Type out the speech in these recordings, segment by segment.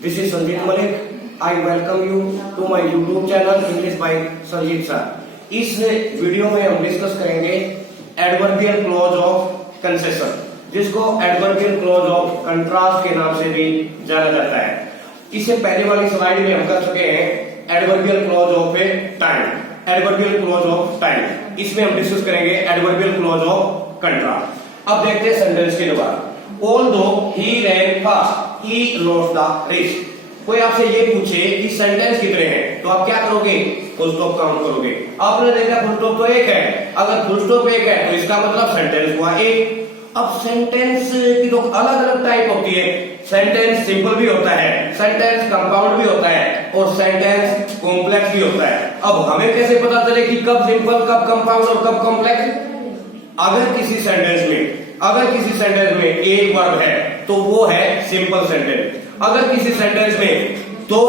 This is Sanjeev Malik. I welcome you to my YouTube channel English by Sanjeev sir. इस video में हम discuss करेंगे adverbial clause of concession, जिसको adverbial clause of contrast के नाम से भी जाना जाता है। इससे पहले वाली स्लाइड में हम कर चुके हैं adverbial clause of time, adverbial clause of time. इसमें हम डिस्कस करेंगे एडवर्बियल क्लॉज ऑफ कंट्रास्ट। अब देखते हैं सेंटेंस के द्वारा। Although he ran fast, he lost the race. कोई आपसे ये पूछे कि सेंटेंस कितने हैं, तो आप क्या करोगे? फुल स्टॉप काउंट करोगे। आपने देखा फुल स्टॉप तो एक है, अगर फुल स्टॉप एक है तो इसका मतलब सेंटेंस हुआ एक। अब सेंटेंस की तो अलग अलग टाइप होती है। सेंटेंस सिंपल भी होता है, सेंटेंस कंपाउंड भी होता है और सेंटेंस कॉम्प्लेक्स भी होता है। अब हमें कैसे पता चले कि कब सिंपल, कब कंपाउंड और कब कॉम्प्लेक्स? अगर किसी सेंटेंस में एक वर्ब है तो वो है सिंपल सेंटेंस। अगर किसी सेंटेंस में दो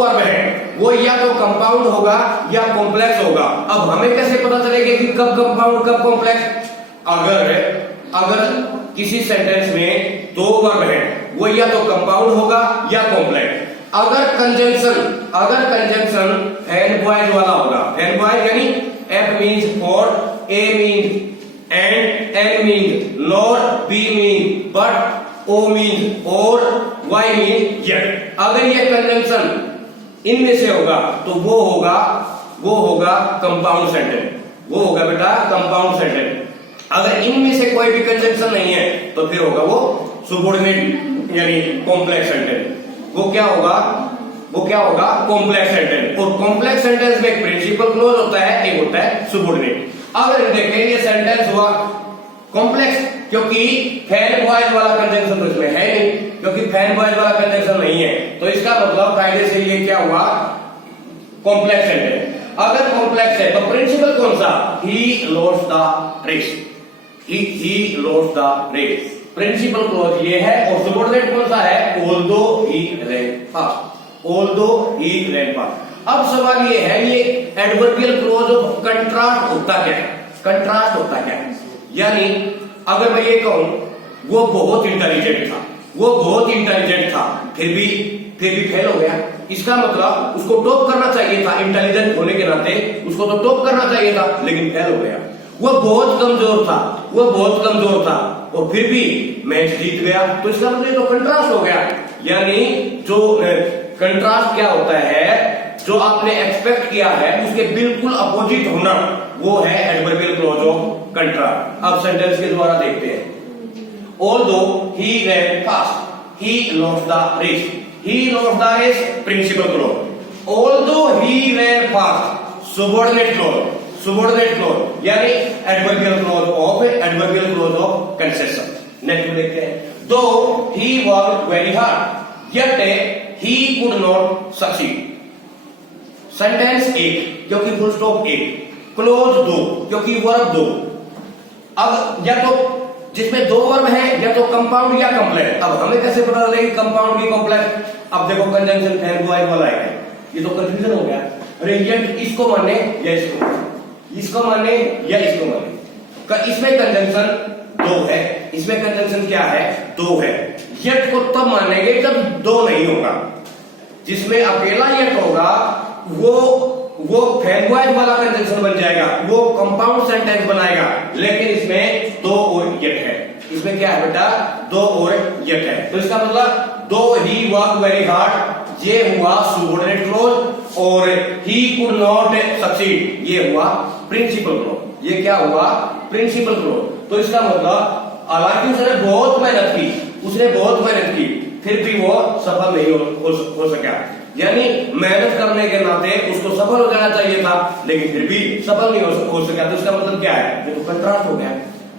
वर्ब है, वो या तो कंपाउंड होगा या कॉम्प्लेक्स होगा। अब हमें कैसे पता चलेगा कि कब कंपाउंड कब कॉम्प्लेक्स? अगर किसी सेंटेंस में दो वर्ब है, वो या तो कंपाउंड होगा या कॉम्प्लेक्स। अगर कंजंक्शन एंड बॉयज वाला होगा, एंड बॉयज यानी F means for, A means and, N means nor, B means but, O means or, Y means yet। अगर ये कंजंक्शन इनमें से होगा तो वो होगा कंपाउंड सेंटेंस, वो होगा बेटा कंपाउंड सेंटेंस। अगर इनमें से कोई भी कंजंक्शन नहीं है तो फिर होगा वो सुबॉर्डिनेट यानी कॉम्प्लेक्स सेंटेंस। वो क्या होगा कॉम्प्लेक्स सेंटेंस। और कॉम्प्लेक्स सेंटेंस में एक प्रिंसिपल क्लॉज होता है, एक होता है सुबॉर्डिनेट। अगर देखें ये सेंटेंस हुआ कॉम्प्लेक्स क्योंकि फैन बॉयज वाला कंजंक्शन तो इसमें है नहीं, क्योंकि फैन बॉयज वाला कंजंक्शन नहीं है, तो इसका मतलब कायदे से ये क्या हुआ कॉम्प्लेक्स सेंटेंस। अगर कॉम्प्लेक्स है तो प्रिंसिपल कौन सा? He lost the race, he lost the race. Principal clause ये है। और सबऑर्डिनेट कौन सा है? Although he ran fast, although he ran fast. अब सवाल ये है, ये एडवर्बियल क्लॉज ऑफ कंट्रास्ट होता क्या है? कंट्रास्ट होता क्या है? यानी अगर मैं ये कहूं वो बहुत इंटेलिजेंट था, फिर भी फेल हो गया, इसका मतलब उसको टॉप करना चाहिए था। इंटेलिजेंट होने के नाते उसको तो टॉप करना चाहिए था, लेकिन फेल हो गया। वो बहुत कमजोर था और फिर भी मैच जीत गया, तो इसका मतलब तो कंट्रास्ट हो गया। यानी जो कंट्रास्ट क्या होता है, जो आपने एक्सपेक्ट किया है उसके बिल्कुल अपोजिट होना, वो है एडवर्बियल क्लॉज ऑफ कंट्रास्ट। अब सेंटेंस के द्वारा देखते हैं। Although he ran fast, he lost the race. He lost the race, principal clause. Although he ran fast, subordinate clause यानी adverbial clause of concession. Next देखते हैं। Though he worked very hard, yet he could not succeed। Sentence एक क्योंकि full stop एक, close दो क्योंकि verb दो। अब या तो जिसमें दो वर्ब है या तो कंपाउंड या कॉम्प्लेक्स। अब हमें कैसे पता चलेगा कंपाउंड की कॉम्प्लेक्स? अब देखो कंजंक्शन फैन बॉयज वाला है, ये तो कंफ्यूजन हो गया। अरे ये इसको माने या इसको माने या इसको माने। इसमें कंजंक्शन दो है, इसमें कंजंक्शन क्या है? दो है। यट को तब मानेंगे जब दो नहीं होगा। जिसमें अकेला यट होगा वो फैन बॉयज वाला कंजंक्शन बन जाएगा, वो कंपाउंड सेंटेंस बनाएगा। लेकिन इसमें दो और यट है, इसमें क्या है बेटा? दो और यट है। तो इसका मतलब दो ही वर्क वेरी हार्ड, ये हुआ सुबॉर्डिनेट क्लॉज, और ही कुड नॉट सक्सीड, ये हुआ प्रिंसिपल क्लॉज। ये क्या हुआ? Principal clause. तो इसका मतलब हालांकि उसने बहुत मेहनत की, फिर भी वो सफल नहीं हो सका। यानी मेहनत करने के नाते उसको सफल हो जाना चाहिए था, लेकिन फिर भी सफल नहीं हो सका। तो इसका मतलब क्या है? ये तो कंट्रास्ट हो गया,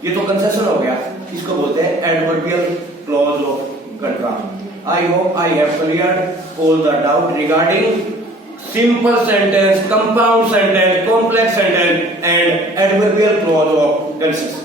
ये तो कंसेशन हो गया। इसको बोलते हैं adverbial clause of contrast. I hope I have cleared all the doubt regarding simple sentence, compound sentence, complex sentence and adverbial clause of concession.